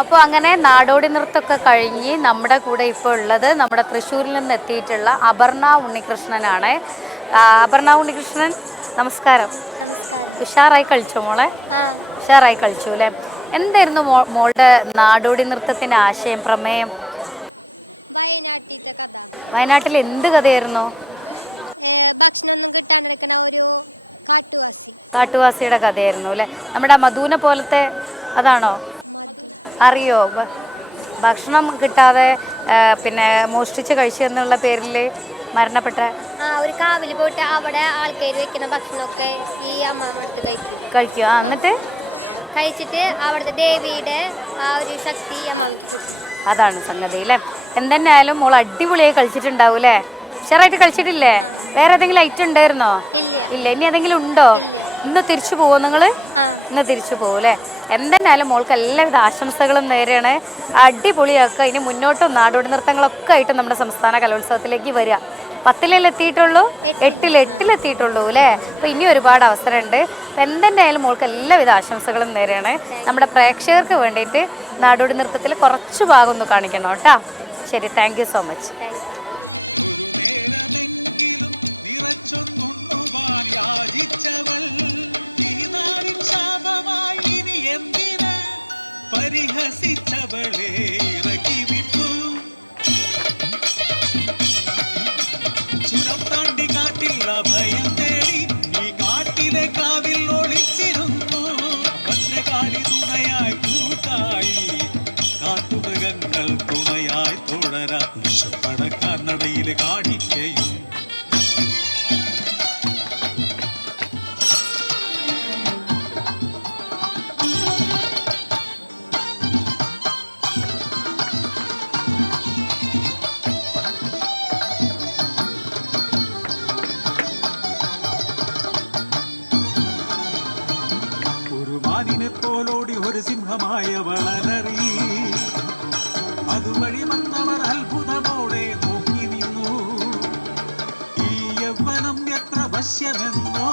അപ്പോൾ അങ്ങനെ നാടോടി നൃത്തമൊക്കെ കഴിഞ്ഞ് നമ്മുടെ കൂടെ ഇപ്പോൾ ഉള്ളത് നമ്മുടെ തൃശ്ശൂരിൽ നിന്ന് എത്തിയിട്ടുള്ള അപർണ ഉണ്ണികൃഷ്ണനാണ്. അപർണ ഉണ്ണികൃഷ്ണൻ, നമസ്കാരം. നമസ്കാരം. ഉഷാറായി കളിച്ചോ മോളെ? ഉഷാറായി കളിച്ചു അല്ലേ? എന്തായിരുന്നു മോളുടെ നാടോടി നൃത്തത്തിൻ്റെ ആശയം, പ്രമേയം? വയനാട്ടിലത്തെ കഥ. വയനാട്ടിൽ എന്ത് കഥയായിരുന്നു? ഭക്ഷണമൊന്നും കിട്ടാണ്ടിരിക്കണ ഒരു കാട്ടുവാസിയുടെ കഥയായിരുന്നു അല്ലേ? നമ്മുടെ മധുവിനെ പോലത്തെ അതാണോ? അറിയോ? ഭക്ഷണം കിട്ടാതെ പിന്നെ മോഷ്ടിച്ച് കഴിച്ചു എന്നുള്ള പേരിൽ മരണപ്പെട്ട ഒരു കാവിൽ പോയിട്ട് അവിടെ ആൾക്കാർ വെക്കുന്ന ഭക്ഷണമൊക്കെ ഈ അമ്മ കഴിക്കും. എന്നിട്ട് കഴിച്ചിട്ട് അവിടുത്തെ ദേവിയുടെ ആ ഒരു ശക്തി അമ്മക്ക് കിട്ടും. അതാണ് സംഗതി അല്ലേ? എന്തെന്നായാലും മോൾ അടിപൊളിയായി കളിച്ചിട്ടുണ്ടാവും അല്ലേ? ഉഷാറായിട്ട് കളിച്ചിട്ടില്ലേ? വേറെ ഏതെങ്കിലും ഐറ്റം ഉണ്ടായിരുന്നോ? ഇല്ല. ഇനി ഏതെങ്കിലും ഉണ്ടോ? ഇന്ന് തിരിച്ചു പോവോ നിങ്ങള്? ഇന്ന് തിരിച്ചു പോകും അല്ലേ? എന്തെന്നാലും മോൾക്ക് എല്ലാവിധ ആശംസകളും നേരെയാണ്. അടിപൊളിയാക്കുക. ഇനി മുന്നോട്ടും നാടോടി നൃത്തങ്ങളൊക്കെ ആയിട്ട് നമ്മുടെ സംസ്ഥാന കലോത്സവത്തിലേക്ക് വരിക. 10ൽ എത്തിയിട്ടുള്ളൂ, 8ൽ അല്ലേ? അപ്പോൾ ഇനി ഒരുപാട് അവസരമുണ്ട്. അപ്പം എന്തെന്നായാലും മോൾക്ക് എല്ലാവിധ ആശംസകളും നേരെയാണ്. നമ്മുടെ പ്രേക്ഷകർക്ക് വേണ്ടിയിട്ട് നാടോടി നൃത്തത്തിൽ കുറച്ച് ഭാഗം ഒന്ന് കാണിക്കണം കേട്ടോ. ശരി, താങ്ക് യു സോ മച്ച്. പരിഹസിച്ചവളെ ഇറക്കി വിട്ടു, ചുരം താണ്ടി കാട്ടില്ല ഭയം തേടി ഈ കാട്ടിലെ കാവിൽ ഒളിച്ചിരുന്നു. ഭദ്രകാളി തുണയായി കൂട്ടായി, കാട്ടുമൃഗങ്ങൾ തുണയായി തുടരാൻ വിഷപ്പടക്കാൻ നടയിൽ കാണിക്കയും. ോടി ഒരു സിംഹമായ വളരറി, അതുവഴി വന്നവർ അത്ഭുതമോടെ നോക്കി നിന്നു. ഈ യൗവനം എത്ര വശ്യമെന്നോ